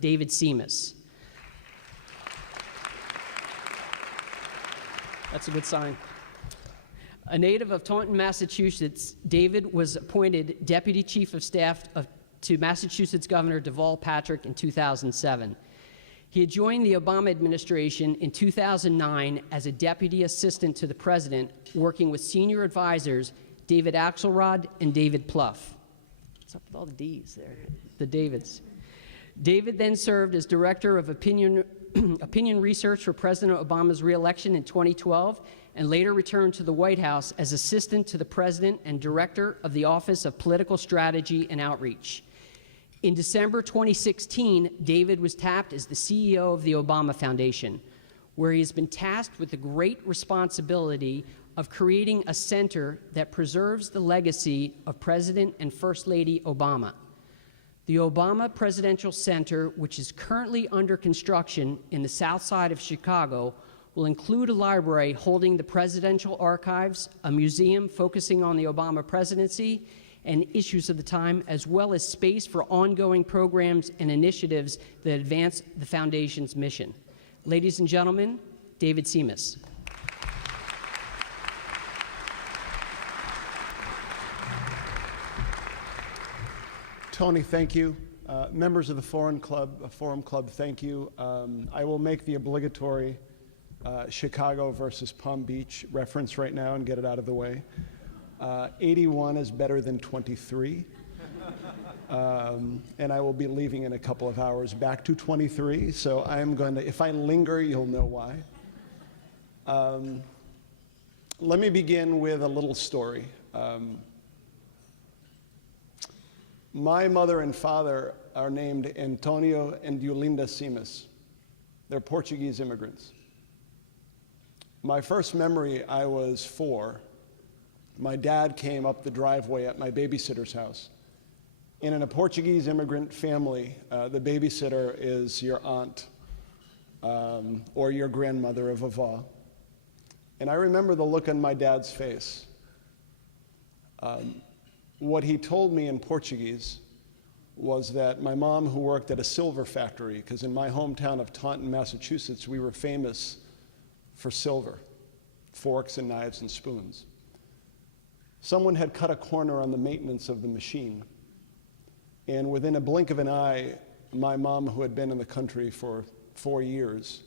David Simas. That's a good sign. A native of Taunton, Massachusetts, David was appointed Deputy Chief of Staff to Massachusetts Governor Deval Patrick in 2007. He had joined the Obama administration in 2009 as a Deputy Assistant to the President, working with senior advisors David Axelrod and David Plouffe. What's up with all the D's there? The Davids. David then served as Director of Opinion Research for President Obama's reelection in 2012, and later returned to the White House as Assistant to the President and Director of the Office of Political Strategy and Outreach. In December 2016, David was tapped as the CEO of the Obama Foundation, where he has been tasked with the great responsibility of creating a center that preserves the legacy of President and First Lady Obama. The Obama Presidential Center, which is currently under construction in the south side of Chicago, will include a library holding the presidential archives, a museum focusing on the Obama presidency and issues of the time, as well as space for ongoing programs and initiatives that advance the Foundation's mission. Ladies and gentlemen, David Simas. Tony, thank you. Members of the Forum Club, thank you. I will make the obligatory Chicago versus Palm Beach reference right now and get it out of the way. 81 is better than 23. And I will be leaving in a couple of hours back to 23, so I am going to, if I linger, you'll know why. Let me begin with a little story. My mother and father are named Antonio and Yulinda Simas. They're Portuguese immigrants. My first memory, I was 4. My dad came up the driveway at my babysitter's house. And in a Portuguese immigrant family, the babysitter is your aunt or your grandmother, a vovó. And I remember the look on my dad's face. What he told me in Portuguese was that my mom, who worked at a silver factory, because in my hometown of Taunton, Massachusetts, we were famous for silver, forks and knives and spoons. Someone had cut a corner on the maintenance of the machine. And within a blink of an eye, my mom, who had been in the country for 4 years,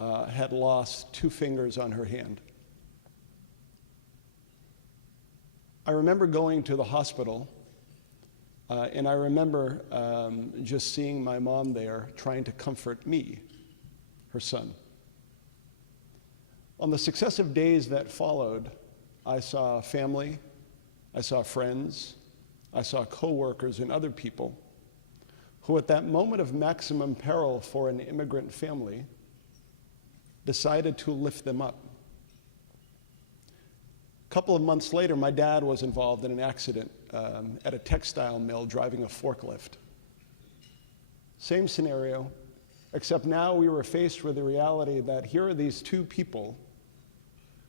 had lost 2 fingers on her hand. I remember going to the hospital, and I remember just seeing my mom there trying to comfort me, her son. On the successive days that followed, I saw family, I saw friends, I saw coworkers and other people who at that moment of maximum peril for an immigrant family decided to lift them up. A couple of months later, my dad was involved in an accident at a textile mill driving a forklift. Same scenario, except now we were faced with the reality that here are these 2 people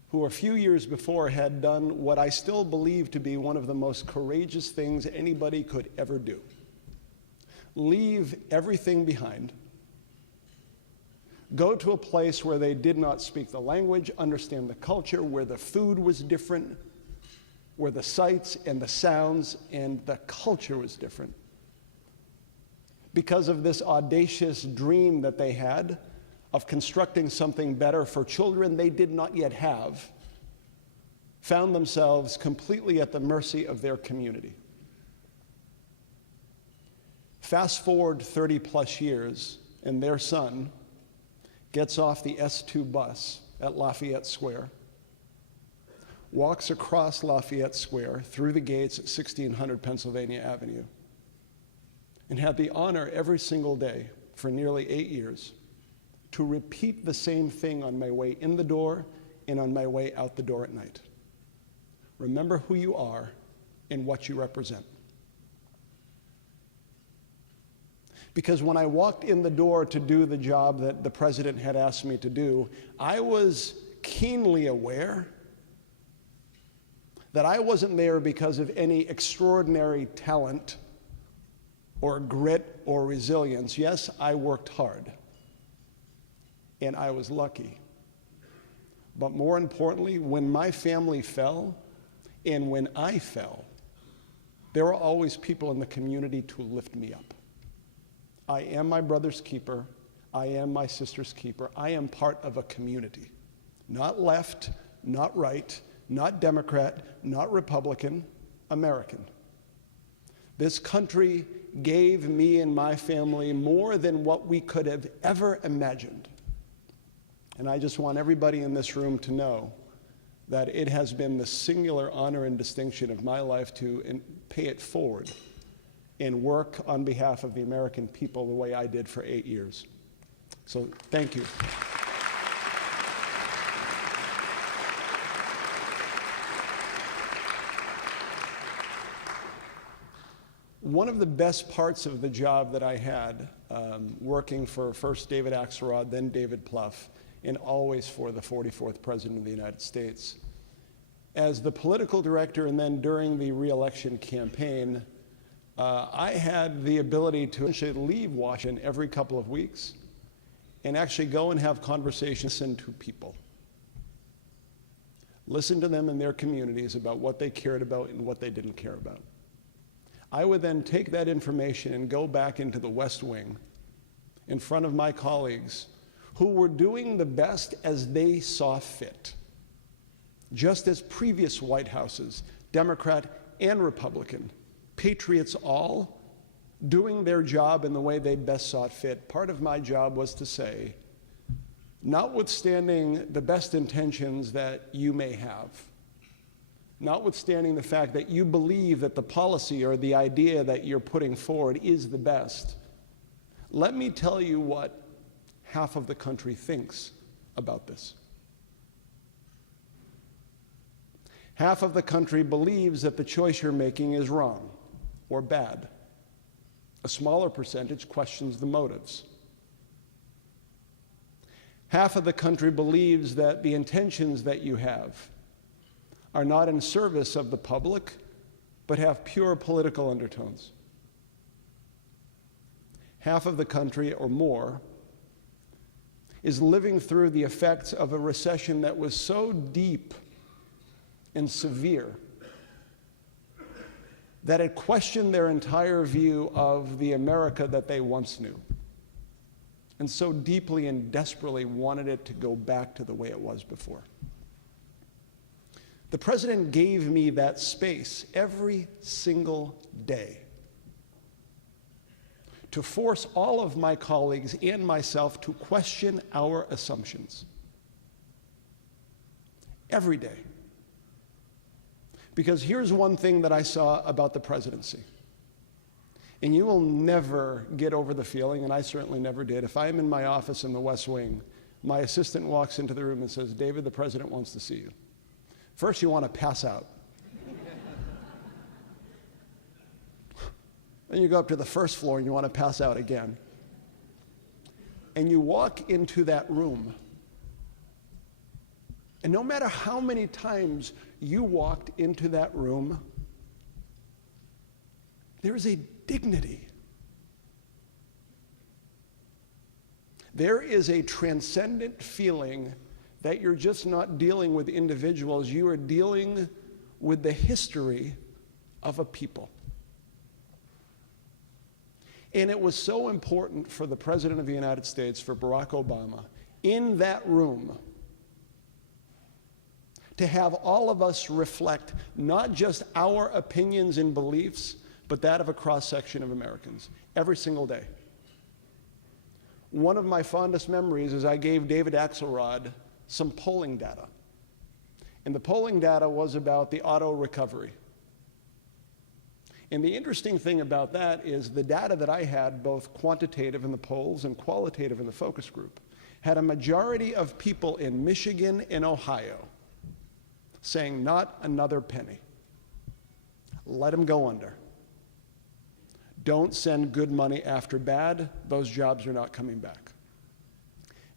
who a few years before had done what I still believe to be one of the most courageous things anybody could ever do. Leave everything behind, go to a place where they did not speak the language, understand the culture, where the food was different, where the sights and the sounds and the culture was different. Because of this audacious dream that they had of constructing something better for children they did not yet have, found themselves completely at the mercy of their community. Fast forward 30 plus years, and their son gets off the S2 bus at Lafayette Square, walks across Lafayette Square through the gates at 1600 Pennsylvania Avenue, and had the honor every single day for nearly 8 years to repeat the same thing on my way in the door and on my way out the door at night. Remember who you are and what you represent. Because when I walked in the door to do the job that the president had asked me to do, I was keenly aware that I wasn't there because of any extraordinary talent or grit or resilience. Yes, I worked hard, and I was lucky. But more importantly, when my family fell and when I fell, there were always people in the community to lift me up. I am my brother's keeper. I am my sister's keeper. I am part of a community. Not left, not right, not Democrat, not Republican, American. This country gave me and my family more than what we could have ever imagined. And I just want everybody in this room to know that it has been the singular honor and distinction of my life to pay it forward and work on behalf of the American people the way I did for 8 years. So thank you. One of the best parts of the job that I had, working for first David Axelrod, then David Plouffe, and always for the 44th President of the United States. As the political director and then during the reelection campaign, I had the ability to actually leave Washington every couple of weeks and actually go and have conversations and to people. Listen to them in their communities about what they cared about and what they didn't care about. I would then take that information and go back into the West Wing in front of my colleagues who were doing the best as they saw fit, just as previous White Houses, Democrat and Republican, patriots all, doing their job in the way they best saw fit. Part of my job was to say, notwithstanding the best intentions that you may have, notwithstanding the fact that you believe that the policy or the idea that you're putting forward is the best, let me tell you what half of the country thinks about this. Half of the country believes that the choice you're making is wrong or bad. A smaller percentage questions the motives. Half of the country believes that the intentions that you have are not in service of the public, but have pure political undertones. Half of the country or more is living through the effects of a recession that was so deep and severe that it questioned their entire view of the America that they once knew, and so deeply and desperately wanted it to go back to the way it was before. The president gave me that space every single day to force all of my colleagues and myself to question our assumptions. Every day. Because here's one thing that I saw about the presidency. And you will never get over the feeling, and I certainly never did. If I'm in my office in the West Wing, my assistant walks into the room and says, "David, the president wants to see you." First, you want to pass out. Then you go up to the first floor and you want to pass out again. And you walk into that room. And no matter how many times you walked into that room, there is a dignity. There is a transcendent feeling that you're just not dealing with individuals, you are dealing with the history of a people. And it was so important for the President of the United States, for Barack Obama, in that room, to have all of us reflect not just our opinions and beliefs, but that of a cross-section of Americans, every single day. One of my fondest memories is I gave David Axelrod some polling data. And the polling data was about the auto recovery. And the interesting thing about that is the data that I had, both quantitative in the polls and qualitative in the focus group, had a majority of people in Michigan and Ohio saying, not another penny. Let them go under. Don't send good money after bad. Those jobs are not coming back.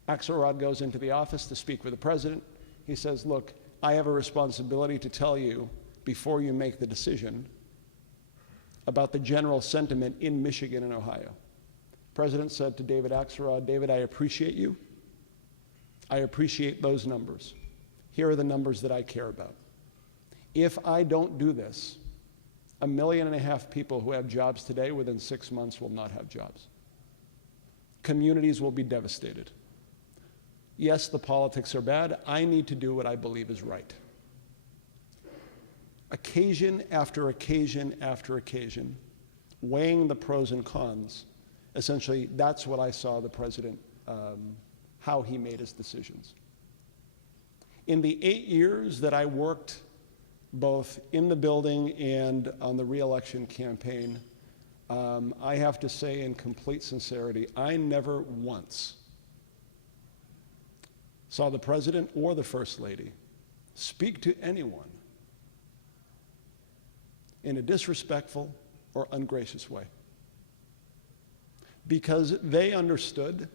Axelrod goes into the office to speak with the president. He says, look, I have a responsibility to tell you before you make the decision about the general sentiment in Michigan and Ohio. The president said to David Axelrod, "David, I appreciate you. I appreciate those numbers. Here are the numbers that I care about. If I don't do this, 1.5 million people who have jobs today within 6 months will not have jobs. Communities will be devastated. Yes, the politics are bad. I need to do what I believe is right." Occasion after occasion after occasion, weighing the pros and cons, essentially that's what I saw the president, how he made his decisions. In the 8 years that I worked both in the building and on the reelection campaign, I have to say in complete sincerity, I never once saw the president or the first lady speak to anyone in a disrespectful or ungracious way, because they understood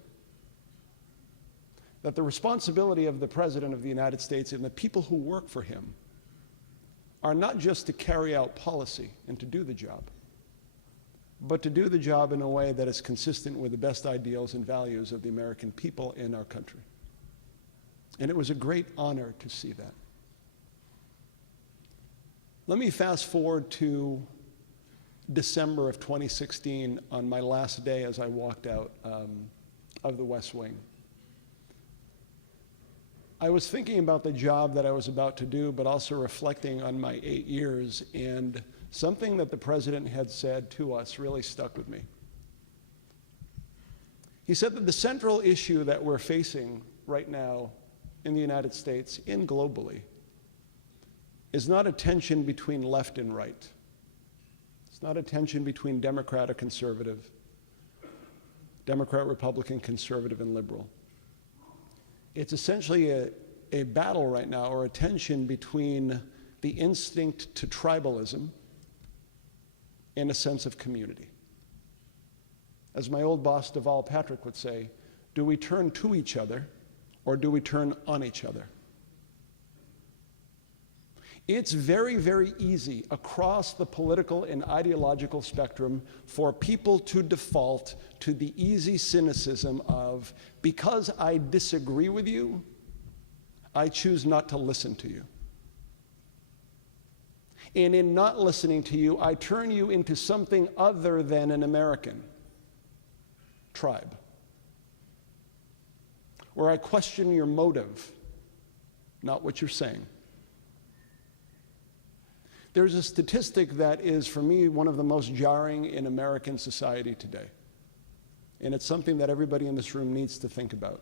that the responsibility of the President of the United States and the people who work for him are not just to carry out policy and to do the job, but to do the job in a way that is consistent with the best ideals and values of the American people in our country. And it was a great honor to see that. Let me fast forward to December of 2016 on my last day as I walked out of the West Wing. I was thinking about the job that I was about to do, but also reflecting on my 8 years, and something that the president had said to us really stuck with me. He said that the central issue that we're facing right now in the United States and globally is not a tension between left and right. It's not a tension between Democrat or conservative, Democrat, Republican, conservative, and liberal. It's essentially a battle right now, or a tension between the instinct to tribalism and a sense of community. As my old boss, Deval Patrick, would say, do we turn to each other or do we turn on each other? It's very, very easy across the political and ideological spectrum for people to default to the easy cynicism of, because I disagree with you, I choose not to listen to you. And in not listening to you, I turn you into something other than an American tribe, where I question your motive, not what you're saying. There's a statistic that is, for me, one of the most jarring in American society today. And it's something that everybody in this room needs to think about.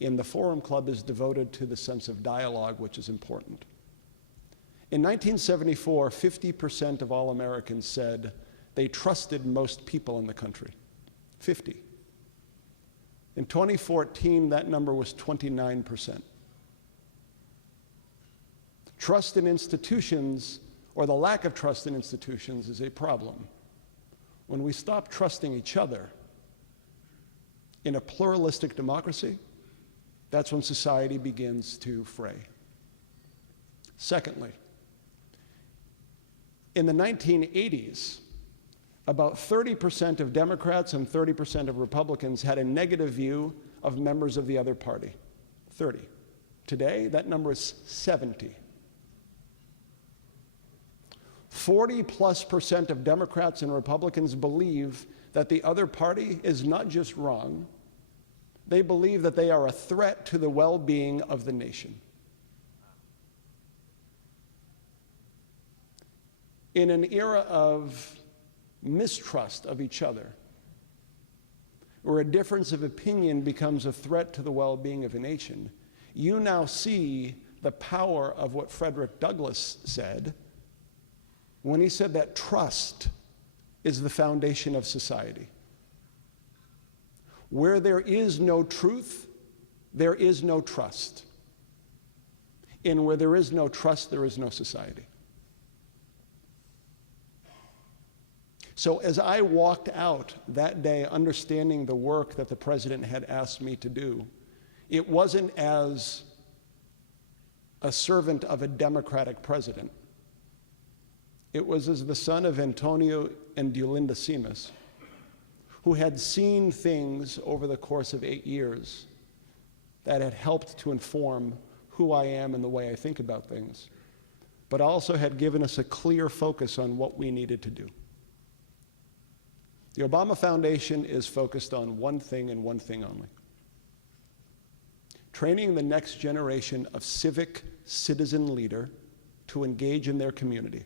And the Forum Club is devoted to the sense of dialogue, which is important. In 1974, 50% of all Americans said they trusted most people in the country. 50. In 2014, that number was 29%. Trust in institutions, or the lack of trust in institutions, is a problem. When we stop trusting each other in a pluralistic democracy, that's when society begins to fray. Secondly, in the 1980s, about 30% of Democrats and 30% of Republicans had a negative view of members of the other party. 30. Today, that number is 70. 40+% of Democrats and Republicans believe that the other party is not just wrong, they believe that they are a threat to the well-being of the nation. In an era of mistrust of each other, where a difference of opinion becomes a threat to the well-being of a nation, you now see the power of what Frederick Douglass said when he said that trust is the foundation of society. Where there is no truth, there is no trust. And where there is no trust, there is no society. So as I walked out that day understanding the work that the president had asked me to do, it wasn't as a servant of a Democratic president. It was as the son of Antonio and Deolinda Simas, who had seen things over the course of 8 years that had helped to inform who I am and the way I think about things, but also had given us a clear focus on what we needed to do. The Obama Foundation is focused on one thing and one thing only: training the next generation of civic citizen leader to engage in their community.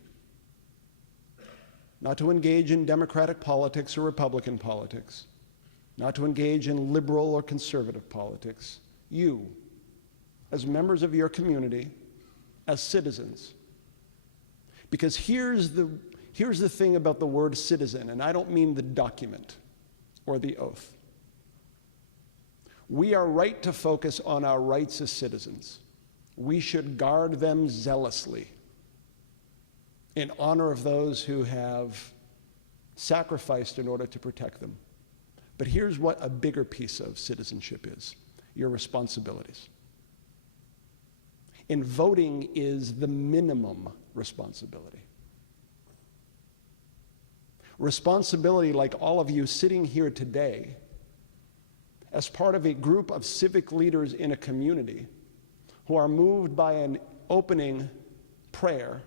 Not to engage in Democratic politics or Republican politics, not to engage in liberal or conservative politics. You, as members of your community, as citizens. Because here's the thing about the word citizen, and I don't mean the document or the oath. We are right to focus on our rights as citizens. We should guard them zealously in honor of those who have sacrificed in order to protect them. But here's what a bigger piece of citizenship is: your responsibilities. And voting is the minimum responsibility. Responsibility, like all of you sitting here today, as part of a group of civic leaders in a community who are moved by an opening prayer,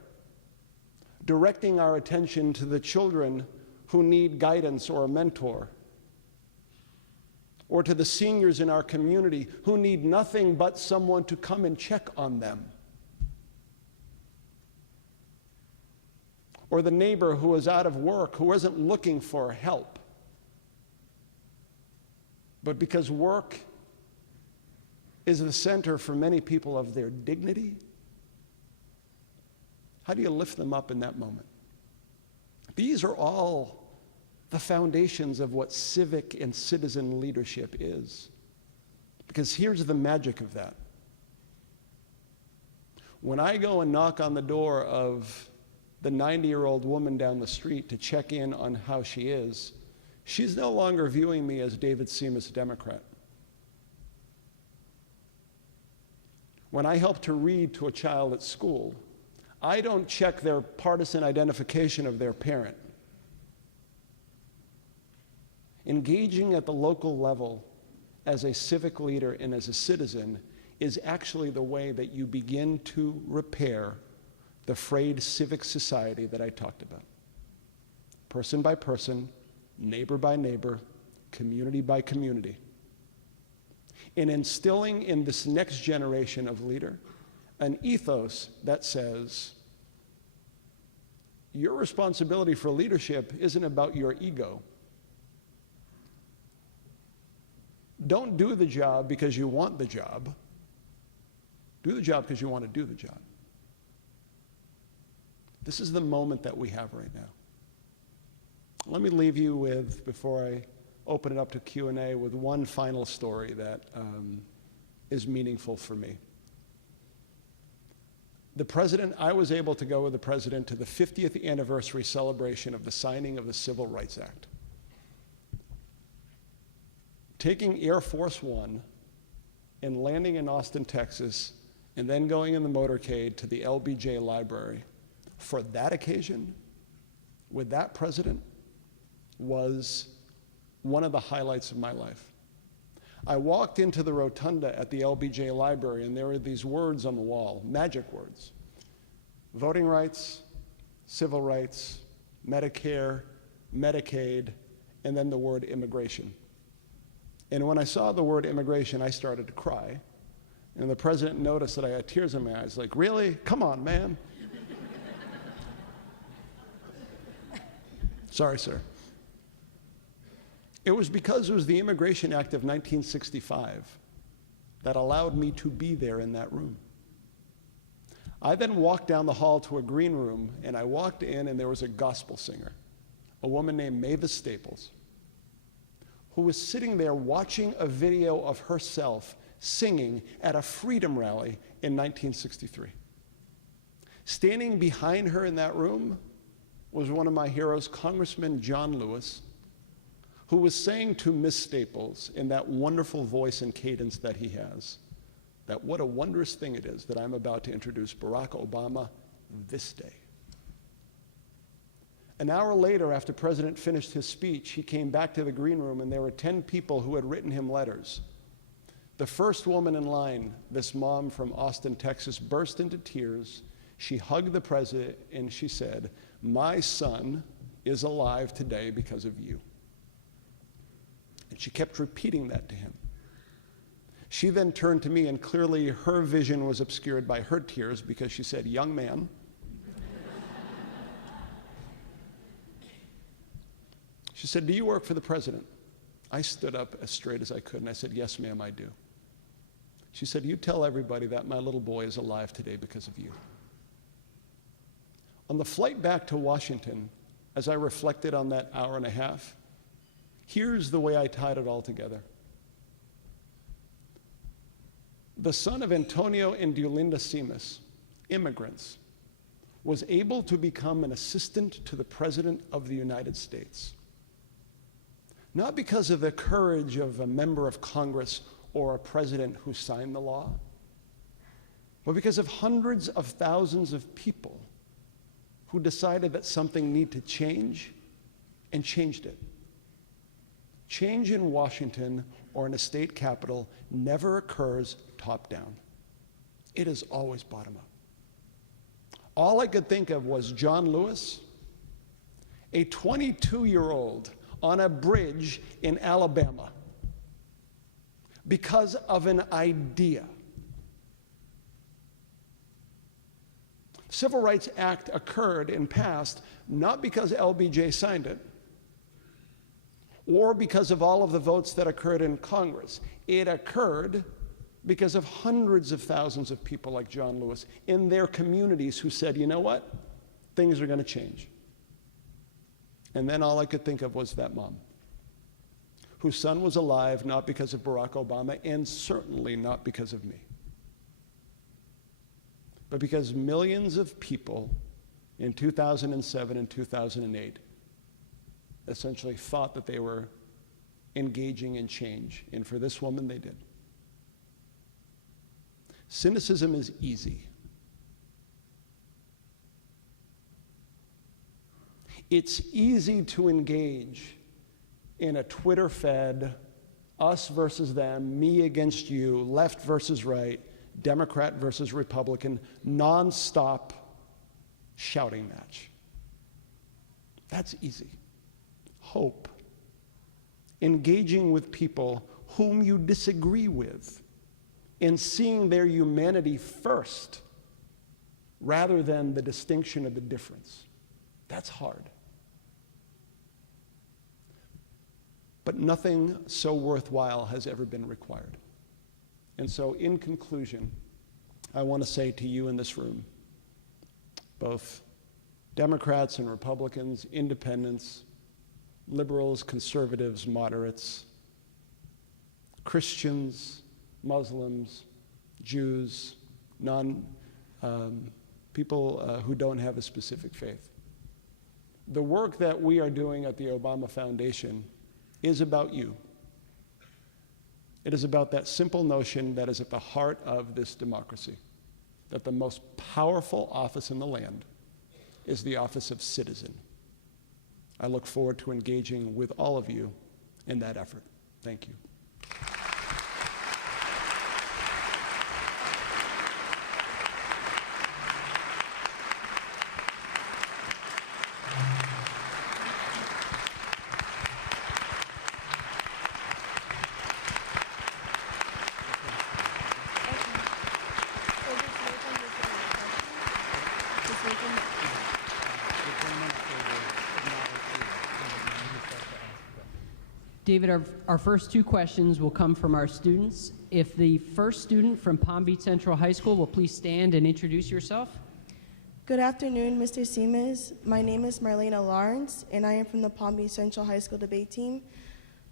directing our attention to the children who need guidance or a mentor, or to the seniors in our community who need nothing but someone to come and check on them, or the neighbor who is out of work, who isn't looking for help, but because work is the center for many people of their dignity. How do you lift them up in that moment? These are all the foundations of what civic and citizen leadership is. Because here's the magic of that. When I go and knock on the door of the 90-year-old woman down the street to check in on how she is, she's no longer viewing me as David Simas, Democrat. When I help to read to a child at school, I don't check their partisan identification of their parent. Engaging at the local level as a civic leader and as a citizen is actually the way that you begin to repair the frayed civic society that I talked about. Person by person, neighbor by neighbor, community by community. In instilling in this next generation of leader an ethos that says, your responsibility for leadership isn't about your ego. Don't do the job because you want the job. Do the job because you want to do the job. This is the moment that we have right now. Let me leave you with, before I open it up to Q&A, with one final story that is meaningful for me. I was able to go with the president to the 50th anniversary celebration of the signing of the Civil Rights Act. Taking Air Force One and landing in Austin, Texas, and then going in the motorcade to the LBJ Library for that occasion with that president was one of the highlights of my life. I walked into the rotunda at the LBJ Library, and there were these words on the wall, magic words: voting rights, civil rights, Medicare, Medicaid, and then the word immigration. And when I saw the word immigration, I started to cry. And the president noticed that I had tears in my eyes, like, really? Come on, man. Sorry, sir. It was because it was the Immigration Act of 1965 that allowed me to be there in that room. I then walked down the hall to a green room, and I walked in, and there was a gospel singer, a woman named Mavis Staples, who was sitting there watching a video of herself singing at a freedom rally in 1963. Standing behind her in that room was one of my heroes, Congressman John Lewis, who was saying to Miss Staples in that wonderful voice and cadence that he has, that what a wondrous thing it is that I'm about to introduce Barack Obama this day. An hour later, after the president finished his speech, he came back to the green room, and there were 10 people who had written him letters. The first woman in line, this mom from Austin, Texas, burst into tears. She hugged the president, and she said, "My son is alive today because of you." And she kept repeating that to him. She then turned to me, and clearly her vision was obscured by her tears, because she said, "Young man, she said, do you work for the president?" I stood up as straight as I could, and I said, "Yes, ma'am, I do." She said, "You tell everybody that my little boy is alive today because of you." On the flight back to Washington, as I reflected on that hour and a half, here's the way I tied it all together. The son of Antonio and Deolinda Simas, immigrants, was able to become an assistant to the President of the United States. Not because of the courage of a member of Congress or a president who signed the law, but because of hundreds of thousands of people who decided that something needed to change and changed it. Change in Washington or in a state capital never occurs top down. It is always bottom up. All I could think of was John Lewis, a 22-year-old on a bridge in Alabama because of an idea. Civil Rights Act occurred and passed not because LBJ signed it or because of all of the votes that occurred in Congress. It occurred because of hundreds of thousands of people like John Lewis in their communities who said, "You know what? Things are going to change." And then all I could think of was that mom, whose son was alive not because of Barack Obama and certainly not because of me, but because millions of people in 2007 and 2008 essentially thought that they were engaging in change. And for this woman, they did. Cynicism is easy. It's easy to engage in a Twitter-fed, us versus them, me against you, left versus right, Democrat versus Republican, nonstop shouting match. That's easy. Hope. Engaging with people whom you disagree with and seeing their humanity first rather than the distinction of the difference. That's hard. But nothing so worthwhile has ever been required. And so, in conclusion, I want to say to you in this room, both Democrats and Republicans, independents, liberals, conservatives, moderates, Christians, Muslims, Jews, people who don't have a specific faith. The work that we are doing at the Obama Foundation is about you. It is about that simple notion that is at the heart of this democracy, that the most powerful office in the land is the office of citizen. I look forward to engaging with all of you in that effort. Thank you. David, our first two questions will come from our students. If the first student from Palm Beach Central High School will please stand and introduce yourself. Good afternoon, Mr. Simas. My name is Marlena Lawrence, and I am from the Palm Beach Central High School debate team.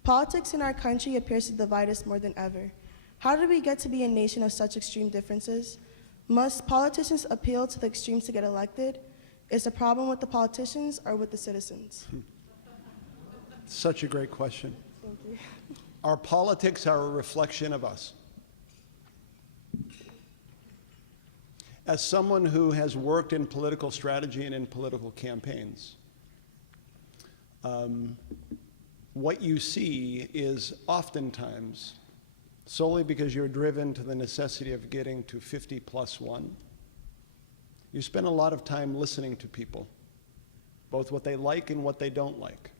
Politics in our country appears to divide us more than ever. How did we get to be a nation of such extreme differences? Must politicians appeal to the extremes to get elected? Is the problem with the politicians or with the citizens? Such a great question. Thank you. Our politics are a reflection of us. As someone who has worked in political strategy and in political campaigns, what you see is oftentimes, solely because you're driven to the necessity of getting to 50 plus 1, you spend a lot of time listening to people, both what they like and what they don't like.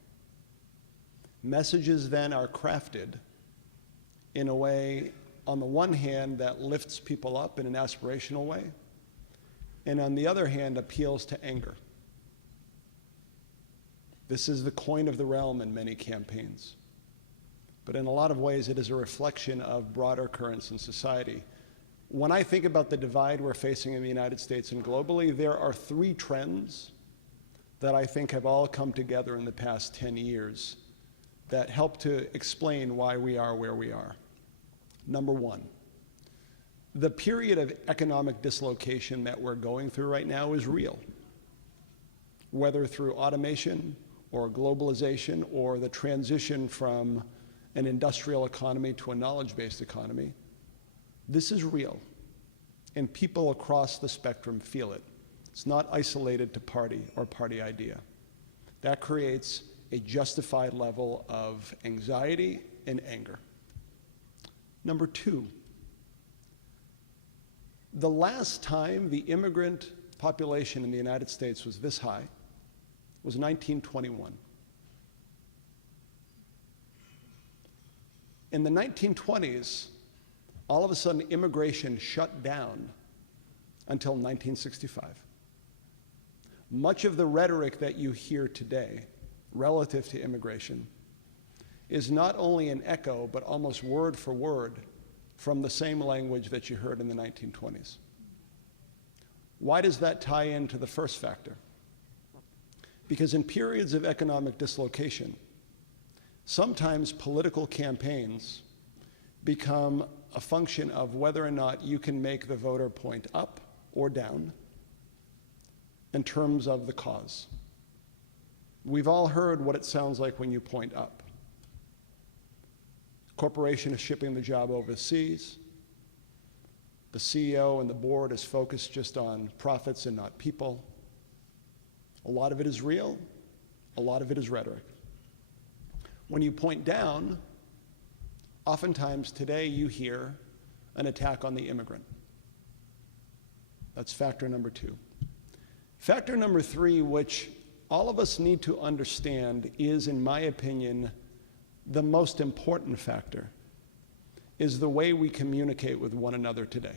Messages then are crafted in a way, on the one hand, that lifts people up in an aspirational way, and on the other hand, appeals to anger. This is the coin of the realm in many campaigns. But in a lot of ways, it is a reflection of broader currents in society. When I think about the divide we're facing in the United States and globally, there are 3 trends that I think have all come together in the past 10 years that help to explain why we are where we are. Number 1, the period of economic dislocation that we're going through right now is real. Whether through automation or globalization or the transition from an industrial economy to a knowledge-based economy, this is real. And people across the spectrum feel it. It's not isolated to party or party idea. That creates a justified level of anxiety and anger. Number 2, the last time the immigrant population in the United States was this high was 1921. In the 1920s, all of a sudden immigration shut down until 1965. Much of the rhetoric that you hear today relative to immigration is not only an echo, but almost word for word from the same language that you heard in the 1920s. Why does that tie into the first factor? Because in periods of economic dislocation, sometimes political campaigns become a function of whether or not you can make the voter point up or down in terms of the cause. We've all heard what it sounds like when you point up. Corporation is shipping the job overseas. The CEO and the board is focused just on profits and not people. A lot of it is real, a lot of it is rhetoric. When you point down, oftentimes today you hear an attack on the immigrant. That's factor number 2. Factor number 3, which all of us need to understand, is, in my opinion, the most important factor, is the way we communicate with one another today.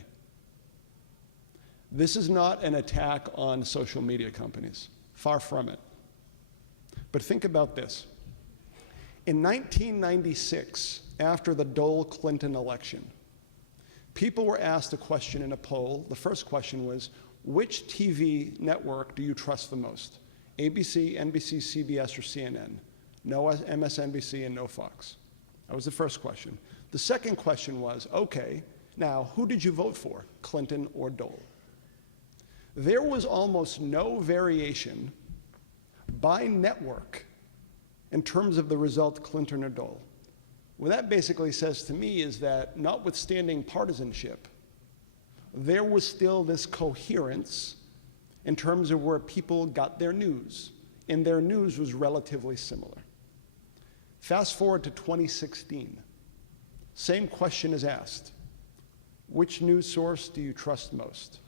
This is not an attack on social media companies. Far from it. But think about this. In 1996, after the Dole-Clinton election, people were asked a question in a poll. The first question was, which TV network do you trust the most? ABC, NBC, CBS, or CNN? No MSNBC and no Fox. That was the first question. The second question was, okay, now who did you vote for, Clinton or Dole? There was almost no variation by network in terms of the result, Clinton or Dole. What that basically says to me is that, notwithstanding partisanship, there was still this coherence in terms of where people got their news, and their news was relatively similar. Fast forward to 2016. Same question is asked. Which news source do you trust most?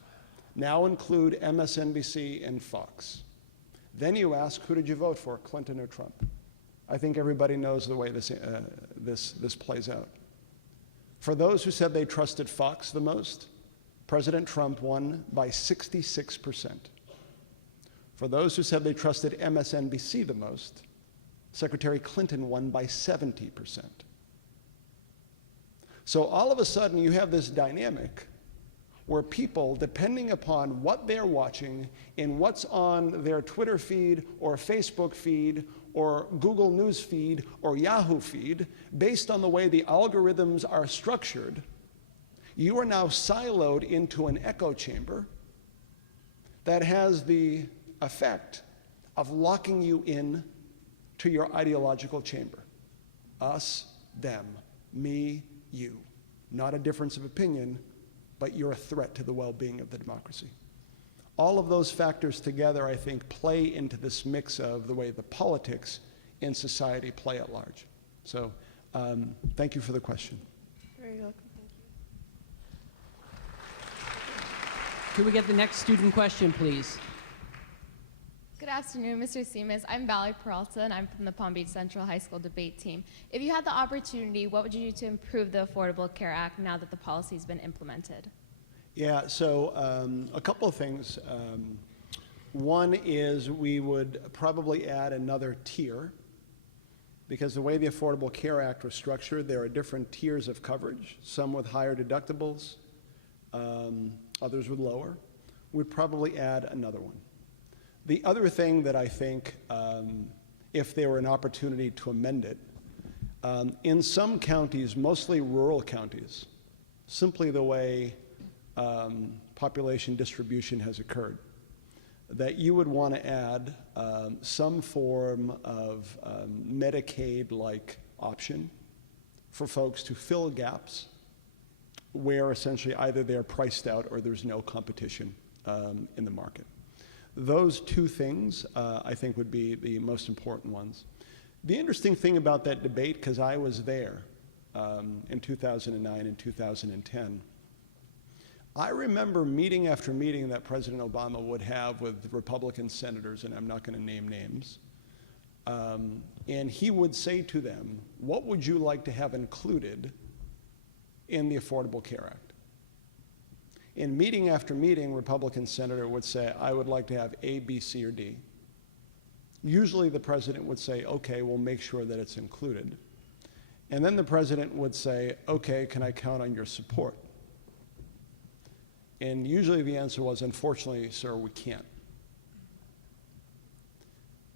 Now include MSNBC and Fox. Then you ask, who did you vote for, Clinton or Trump? I think everybody knows the way this plays out. For those who said they trusted Fox the most, President Trump won by 66%. For those who said they trusted MSNBC the most, Secretary Clinton won by 70%. So all of a sudden you have this dynamic where people, depending upon what they're watching and what's on their Twitter feed or Facebook feed or Google News feed or Yahoo feed, based on the way the algorithms are structured, you are now siloed into an echo chamber that has the effect of locking you in to your ideological chamber. Us, them, me, you. Not a difference of opinion, but you're a threat to the well-being of the democracy. All of those factors together, I think, play into this mix of the way the politics in society play at large. So thank you for the question. Very welcome. Thank you. Could we get the next student question, please? Good afternoon, Mr. Simas. I'm Valerie Peralta, and I'm from the Palm Beach Central High School debate team. If you had the opportunity, what would you do to improve the Affordable Care Act now that the policy's been implemented? Yeah, so a couple of things. One is we would probably add another tier, because the way the Affordable Care Act was structured, there are different tiers of coverage, some with higher deductibles, others with lower. We'd probably add another one. The other thing that I think, if there were an opportunity to amend it, in some counties, mostly rural counties, simply the way population distribution has occurred, that you would want to add some form of Medicaid-like option for folks to fill gaps where essentially either they're priced out or there's no competition in the market. Those two things, I think, would be the most important ones. The interesting thing about that debate, because I was there in 2009 and 2010, I remember meeting after meeting that President Obama would have with Republican senators, and I'm not going to name names, and he would say to them, what would you like to have included in the Affordable Care Act? In meeting after meeting, Republican senator would say, I would like to have A, B, C, or D. Usually the president would say, okay, we'll make sure that it's included. And then the president would say, okay, can I count on your support? And usually the answer was, unfortunately, sir, we can't.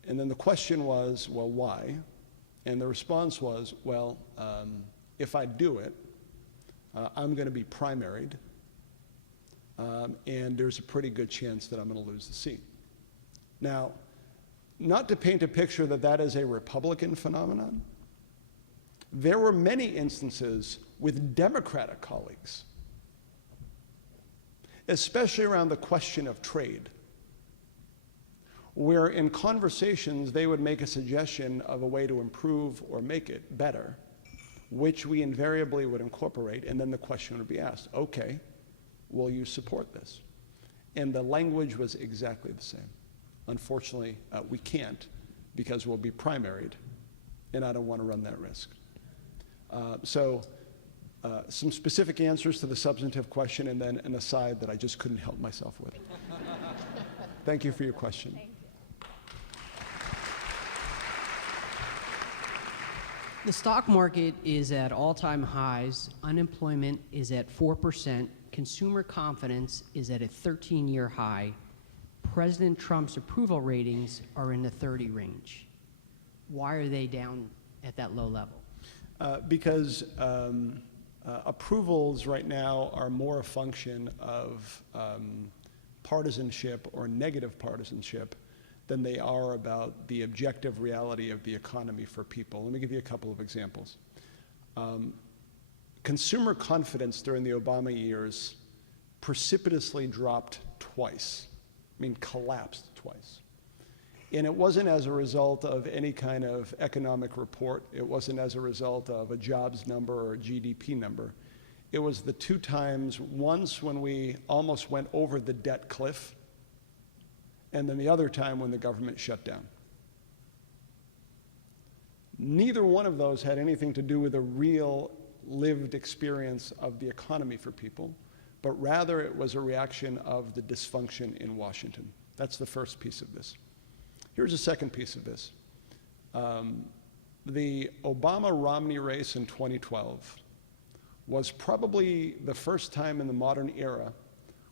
And then the question was, well, why? And the response was, well, if I do it, I'm going to be primaried, and there's a pretty good chance that I'm going to lose the seat. Now, not to paint a picture that that is a Republican phenomenon, there were many instances with Democratic colleagues, especially around the question of trade, where in conversations they would make a suggestion of a way to improve or make it better, which we invariably would incorporate, and then the question would be asked, okay, will you support this? And the language was exactly the same. Unfortunately, we can't, because we'll be primaried, and I don't want to run that risk. Some specific answers to the substantive question, and then an aside that I just couldn't help myself with. Thank you for your question. Thank you. The stock market is at all-time highs. Unemployment is at 4%. Consumer confidence is at a 13-year high. President Trump's approval ratings are in the 30 range. Why are they down at that low level? Because approvals right now are more a function of partisanship or negative partisanship than they are about the objective reality of the economy for people. Let me give you a couple of examples. Consumer confidence during the Obama years precipitously dropped twice. I mean, collapsed twice. And it wasn't as a result of any kind of economic report. It wasn't as a result of a jobs number or a GDP number. It was the two times, once when we almost went over the debt cliff, and then the other time when the government shut down. Neither one of those had anything to do with a real lived experience of the economy for people, but rather it was a reaction of the dysfunction in Washington. That's the first piece of this. Here's the second piece of this. The Obama-Romney race in 2012 was probably the first time in the modern era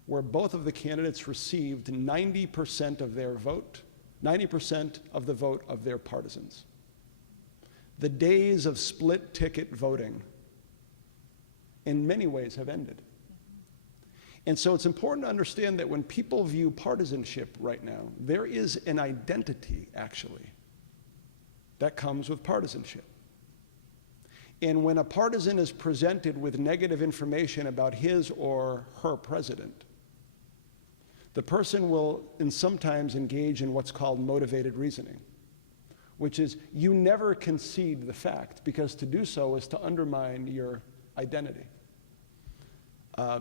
where both of the candidates received 90% of their vote, 90% of the vote of their partisans. The days of split ticket voting in many ways have ended. And so it's important to understand that when people view partisanship right now, there is an identity, actually, that comes with partisanship. And when a partisan is presented with negative information about his or her president, the person will sometimes engage in what's called motivated reasoning, which is you never concede the fact, because to do so is to undermine your identity.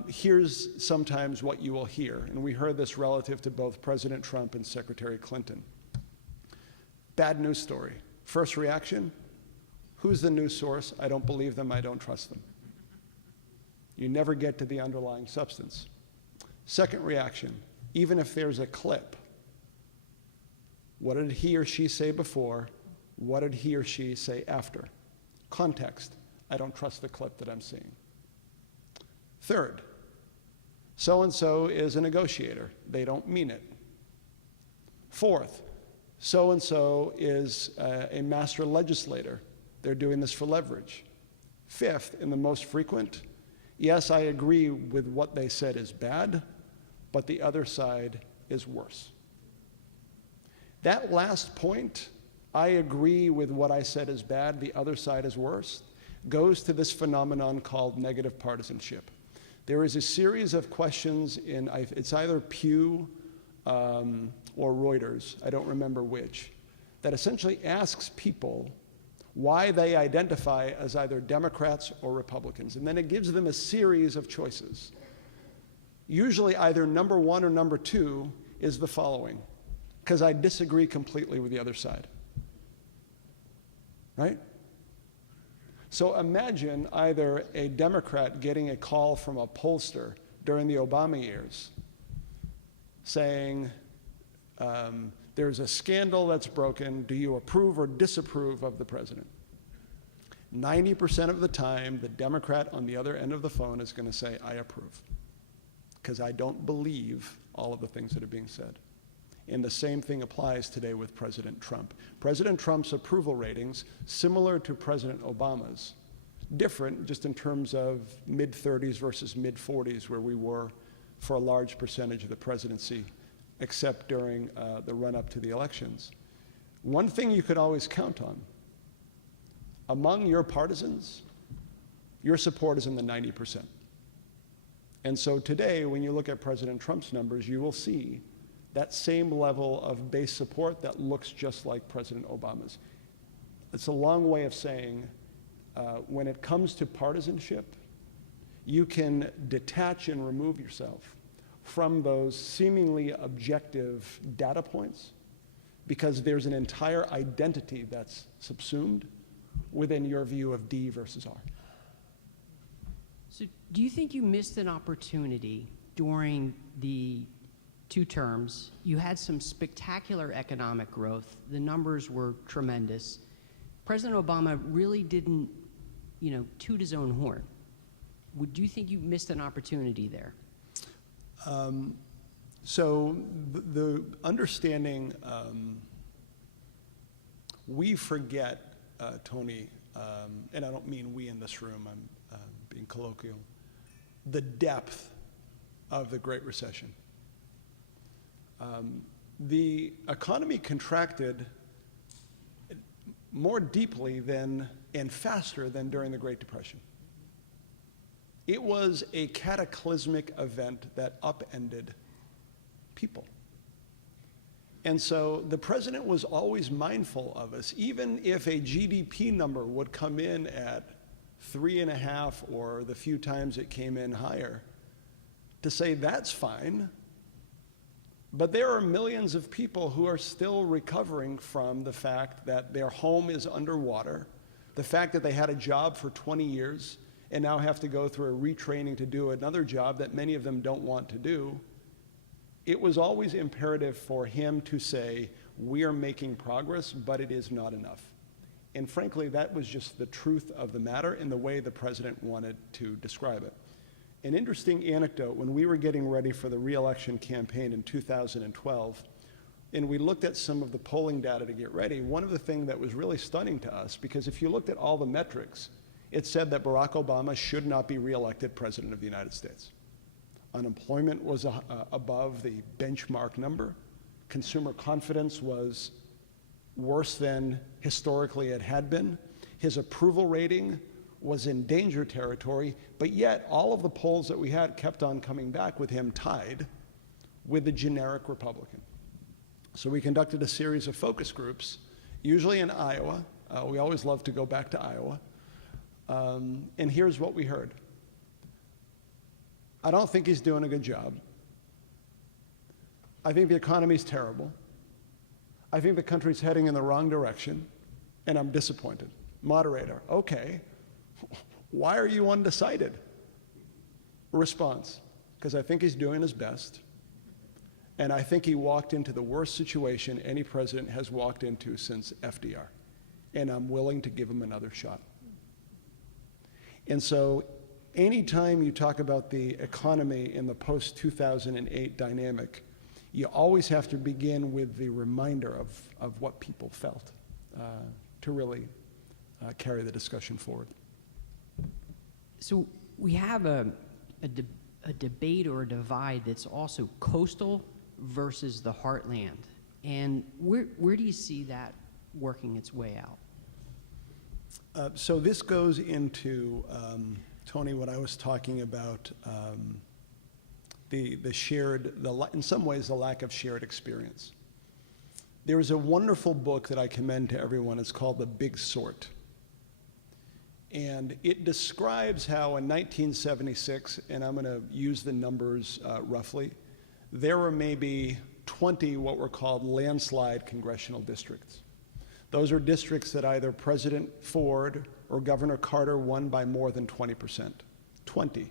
Here's sometimes what you will hear, and we heard this relative to both President Trump and Secretary Clinton. Bad news story. First reaction, who's the news source? I don't believe them, I don't trust them. You never get to the underlying substance. Second reaction, even if there's a clip, what did he or she say before? What did he or she say after? Context, I don't trust the clip that I'm seeing. Third, so-and-so is a negotiator. They don't mean it. Fourth, so-and-so is a master legislator. They're doing this for leverage. Fifth, and the most frequent, yes, I agree with what they said is bad, but the other side is worse. That last point, I agree with what I said is bad, the other side is worse, goes to this phenomenon called negative partisanship. There is a series of questions in, it's either Pew or Reuters, I don't remember which, that essentially asks people why they identify as either Democrats or Republicans. And then it gives them a series of choices. Usually either number one or number two is the following, because I disagree completely with the other side. Right? So imagine either a Democrat getting a call from a pollster during the Obama years saying, there's a scandal that's broken, do you approve or disapprove of the president? 90% of the time, the Democrat on the other end of the phone is going to say, I approve, because I don't believe all of the things that are being said. And the same thing applies today with President Trump. President Trump's approval ratings, similar to President Obama's, different just in terms of mid-30s versus mid-40s, where we were for a large percentage of the presidency, except during the run-up to the elections. One thing you could always count on, among your partisans, your support is in the 90%. And so today, when you look at President Trump's numbers, you will see that same level of base support that looks just like President Obama's. It's a long way of saying, when it comes to partisanship, you can detach and remove yourself from those seemingly objective data points, because there's an entire identity that's subsumed within your view of D versus R. So do you think you missed an opportunity during the 2 terms? You had some spectacular economic growth. The numbers were tremendous. President Obama really didn't, toot his own horn. Do you think you missed an opportunity there? So the understanding, we forget, Tony, and I don't mean we in this room, I'm being colloquial, the depth of the Great Recession. The economy contracted more deeply than and faster than during the Great Depression. It was a cataclysmic event that upended people. And so the president was always mindful of us, even if a GDP number would come in at 3.5 or the few times it came in higher, to say that's fine. But there are millions of people who are still recovering from the fact that their home is underwater, the fact that they had a job for 20 years and now have to go through a retraining to do another job that many of them don't want to do. It was always imperative for him to say, we are making progress, but it is not enough. And frankly, that was just the truth of the matter in the way the president wanted to describe it. An interesting anecdote, when we were getting ready for the reelection campaign in 2012, and we looked at some of the polling data to get ready, one of the things that was really stunning to us, because if you looked at all the metrics, it said that Barack Obama should not be reelected president of the United States. Unemployment was above the benchmark number. Consumer confidence was worse than historically it had been. His approval rating was in danger territory, but yet all of the polls that we had kept on coming back with him tied with the generic Republican. So we conducted a series of focus groups usually in Iowa. We always love to go back to Iowa. And here's what we heard. I don't think he's doing a good job. I think the economy's terrible. I think the country's heading in the wrong direction, and I'm disappointed. Moderator, okay, why are you undecided? Response, because I think he's doing his best, and I think he walked into the worst situation any president has walked into since FDR, and I'm willing to give him another shot. And so anytime you talk about the economy in the post-2008 dynamic, you always have to begin with the reminder of what people felt to really carry the discussion forward. So we have a debate or a divide that's also coastal versus the heartland. And where do you see that working its way out? So this goes into, Tony, what I was talking about, the shared, in some ways, the lack of shared experience. There is a wonderful book that I commend to everyone. It's called The Big Sort. And it describes how in 1976, and I'm going to use the numbers roughly, there were maybe 20 what were called landslide congressional districts. Those are districts that either President Ford or Governor Carter won by more than 20%. 20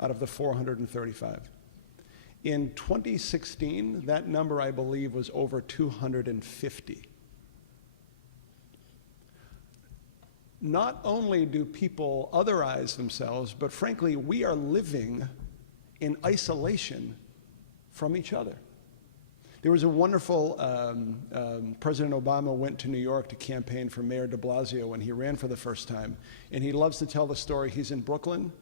out of the 435. In 2016, that number, I believe, was over 250. Not only do people otherize themselves, but frankly, we are living in isolation from each other. There was a wonderful, President Obama went to New York to campaign for Mayor de Blasio when he ran for the first time. And he loves to tell the story. He's in Brooklyn,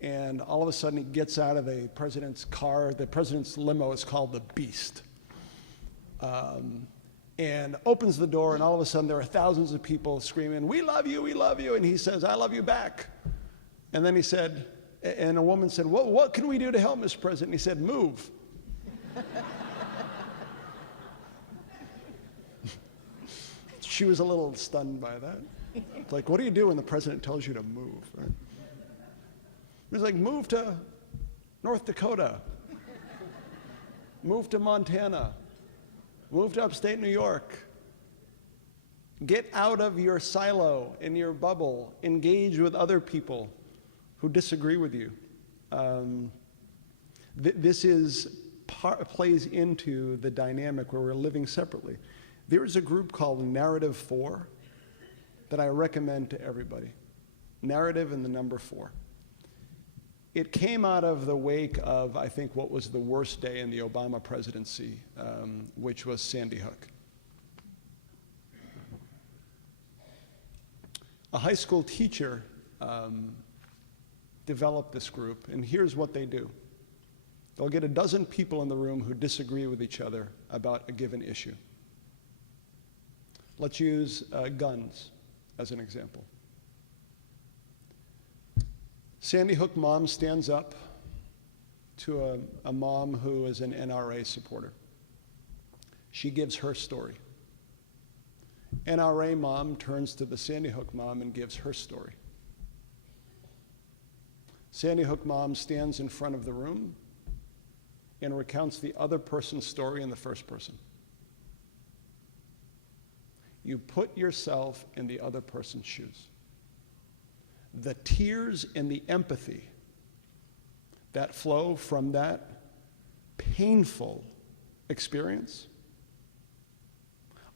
and all of a sudden he gets out of the president's car. The president's limo is called the Beast. And opens the door, and all of a sudden there are thousands of people screaming, "We love you, we love you." And he says, "I love you back." And then he said, and a woman said, what can we do to help, Mr. President? And he said, "Move." She was a little stunned by that. It's like, what do you do when the president tells you to move? Right? He was like, move to North Dakota, move to Montana, move to upstate New York. Get out of your silo, in your bubble. Engage with other people who disagree with you. This plays into the dynamic where we're living separately. There is a group called Narrative 4 that I recommend to everybody. Narrative and the number 4. It came out of the wake of, I think, what was the worst day in the Obama presidency, which was Sandy Hook. A high school teacher developed this group, and here's what they do. They'll get a dozen people in the room who disagree with each other about a given issue. Let's use guns as an example. Sandy Hook mom stands up to a mom who is an NRA supporter. She gives her story. NRA mom turns to the Sandy Hook mom and gives her story. Sandy Hook mom stands in front of the room and recounts the other person's story in the first person. You put yourself in the other person's shoes. The tears and the empathy that flow from that painful experience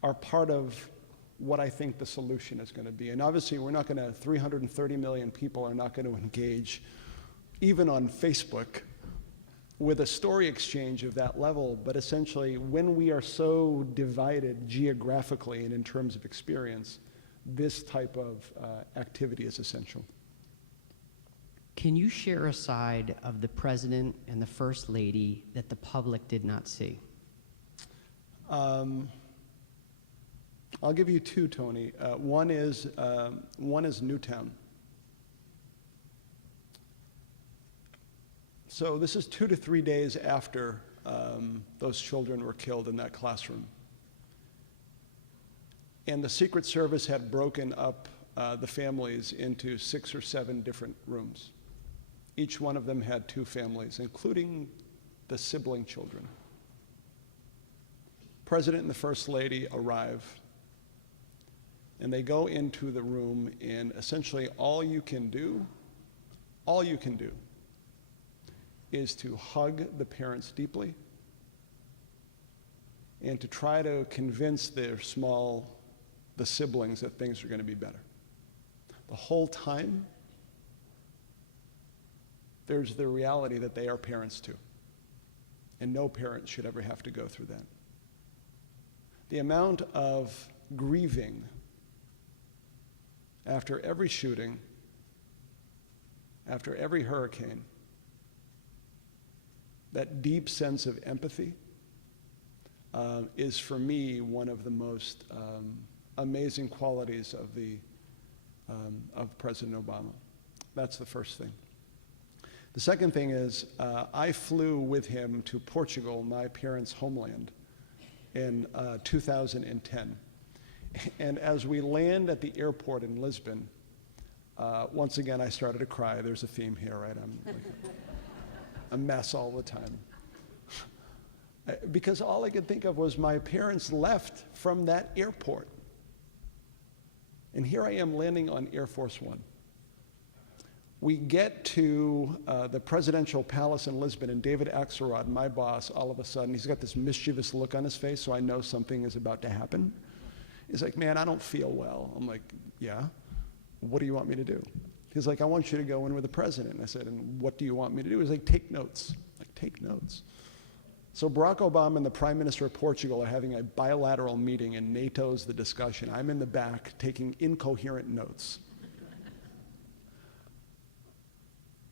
are part of what I think the solution is going to be. And obviously, we're not going to, 330 million people are not going to engage, even on Facebook, with a story exchange of that level. But essentially, when we are so divided geographically and in terms of experience, this type of activity is essential. Can you share a side of the president and the first lady that the public did not see? I'll give you two, Tony. One is Newtown. So this is 2 to 3 days after those children were killed in that classroom. And the Secret Service had broken up the families into 6 or 7 different rooms. Each one of them had 2 families, including the sibling children. President and the First Lady arrive, and they go into the room, and essentially all you can do is to hug the parents deeply and to try to convince the siblings that things are going to be better. The whole time, there's the reality that they are parents too. And no parent should ever have to go through that. The amount of grieving after every shooting, after every hurricane, that deep sense of empathy is for me one of the most amazing qualities of President Obama. That's the first thing. The second thing is I flew with him to Portugal, my parents' homeland, in 2010. And as we land at the airport in Lisbon, once again I started to cry. There's a theme here, right? I'm like a mess all the time. Because all I could think of was my parents left from that airport. And here I am landing on Air Force One. We get to the presidential palace in Lisbon, and David Axelrod, my boss, all of a sudden, he's got this mischievous look on his face, so I know something is about to happen. He's like, man, I don't feel well. I'm like, yeah? What do you want me to do? He's like, I want you to go in with the president. And I said, and what do you want me to do? He's like, take notes. I'm like, take notes. So Barack Obama and the Prime Minister of Portugal are having a bilateral meeting, and NATO's the discussion. I'm in the back taking incoherent notes.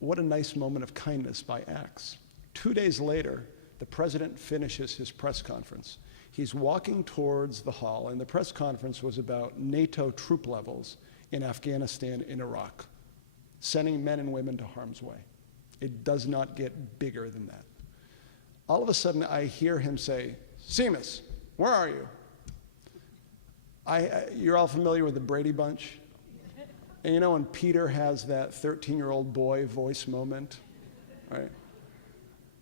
What a nice moment of kindness by Axe. 2 days later, the president finishes his press conference. He's walking towards the hall, and the press conference was about NATO troop levels in Afghanistan and Iraq, sending men and women to harm's way. It does not get bigger than that. All of a sudden, I hear him say, Simas, where are you? You're all familiar with the Brady Bunch? And you know when Peter has that 13-year-old boy voice moment, right?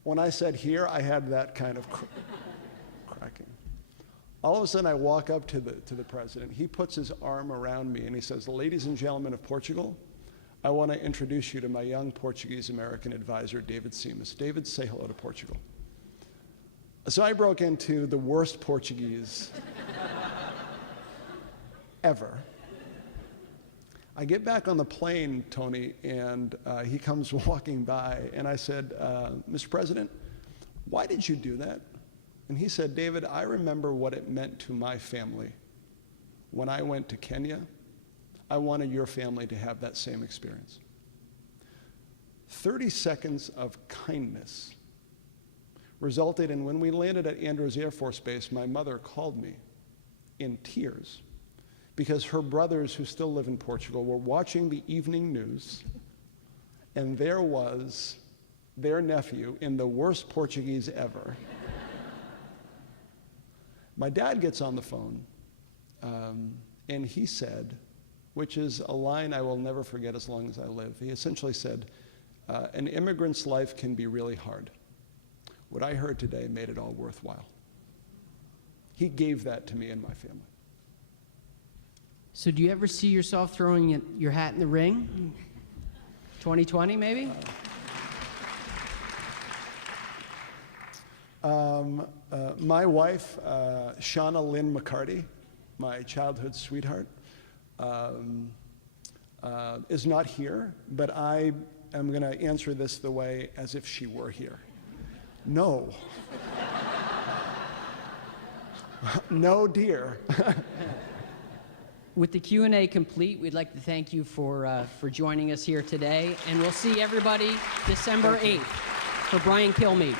When I said here, I had that kind of cracking. All of a sudden, I walk up to the president. He puts his arm around me, and he says, ladies and gentlemen of Portugal, I want to introduce you to my young Portuguese-American advisor, David Simas. David, say hello to Portugal. So I broke into the worst Portuguese ever. I get back on the plane, Tony, and he comes walking by, and I said, Mr. President, why did you do that? And he said, David, I remember what it meant to my family when I went to Kenya. I wanted your family to have that same experience. 30 seconds of kindness resulted in, when we landed at Andrews Air Force Base, my mother called me in tears because her brothers, who still live in Portugal, were watching the evening news, and there was their nephew in the worst Portuguese ever. My dad gets on the phone, and he said, which is a line I will never forget as long as I live, he essentially said, an immigrant's life can be really hard. What I heard today made it all worthwhile. He gave that to me and my family. So do you ever see yourself throwing your hat in the ring? 2020, maybe? My wife, Shauna Lynn McCarty, my childhood sweetheart, is not here, but I am going to answer this the way as if she were here. No. No, dear. With the Q&A complete, we'd like to thank you for joining us here today, and we'll see everybody December 8th for Brian Kilmeade.